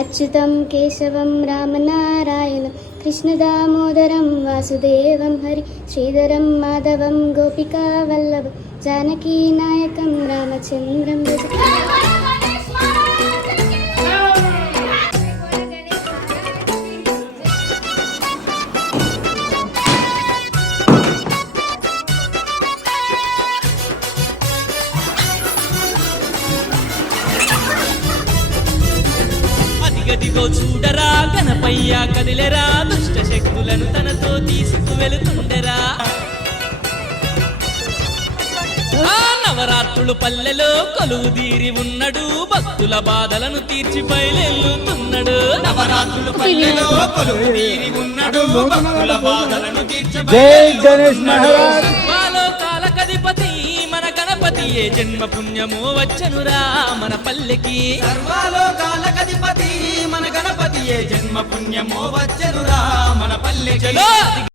అచ్యుతం కేశవం రామనారాయణం కృష్ణదామోదరం వాసుదేవం హరి శ్రీధరం మాధవం గోపికా వల్లభం జానకీ నాయకం రామచంద్రం భజ. గదిగో చూడరా గణపయ్య కదిలెరా దుష్ట శక్తులను తనతో తీసుకువెళుతుండెరా. ఆ నవరాత్రులు పల్లెలో కొలువుదీరి ఉన్నాడు భక్తుల బాధలను తీర్చి బయలుతున్నాడు. నవరాత్రులు పల్లెలో కొలువుదీరి ఉన్నాడు భక్తుల బాధలను తీర్చి బయలుతున్నాడు. సర్వలోకాలకధిపతి మన గణపతియే జన్మ పుణ్యమో వచ్చనురా మన పల్లెకి. సర్వలోకాలకధిపతి మన గణపతియే జన్మ పుణ్యమో వచ్చనురా మన పల్లెకి.